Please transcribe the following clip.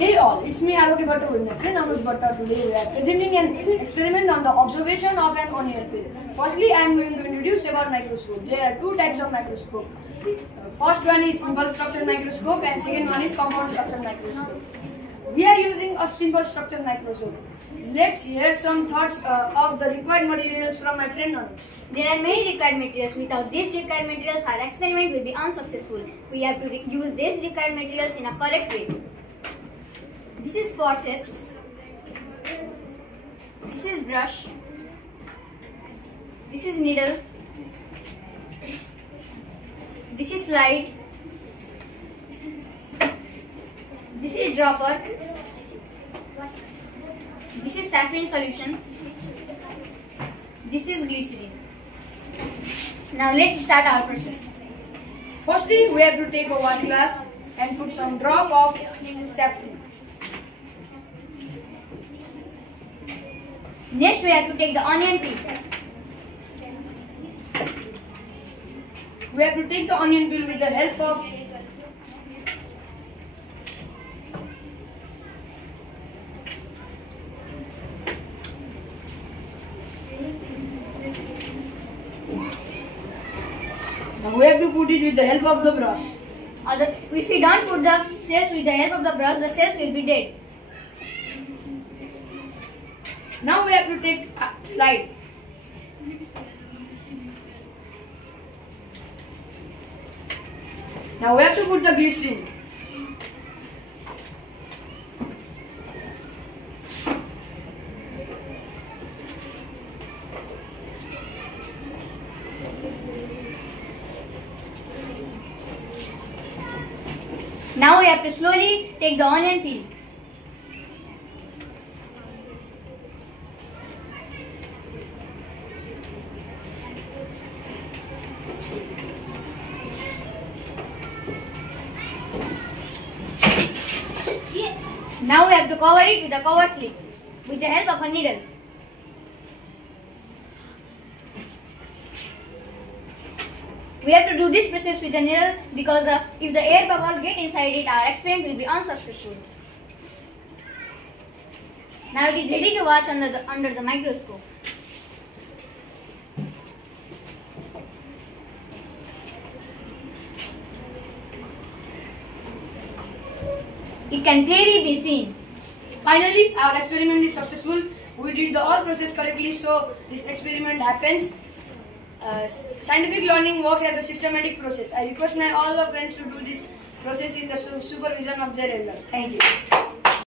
Hey all, it's me Aloki Bhatta with my friend Anuj Bhatta. Today we are presenting an experiment on the observation of an onion peel. Firstly, I am going to introduce about microscope. There are two types of microscope. First one is simple structure microscope and second one is compound structure microscope. We are using a simple structure microscope. Let's hear some thoughts of the required materials from my friend Anuj. There are many required materials. Without these required materials, our experiment will be unsuccessful. We have to use these required materials in a correct way. This is forceps. This is brush. This is needle. This is slide. This is dropper. This is saffron solution. This is glycerin. Now let's start our process. Firstly, we have to take a water glass and put some drop of saffron. Next, we have to take the onion peel. We have to take the onion peel with the help of now we have to put it with the help of the brush. If we don't put the cells with the help of the brush, the cells will be dead. Now we have to take a slide. Now we have to put the glycerin. Now we have to slowly take the onion peel. Now we have to cover it with a cover slip with the help of a needle. We have to do this process with a needle because if the air bubble get inside it, our experiment will be unsuccessful. Now it is ready to watch under the microscope. It can clearly be seen. Finally, our experiment is successful. We did the all process correctly, so this experiment happens. Scientific learning works as a systematic process. I request my all the friends to do this process in the supervision of their elders. Thank you.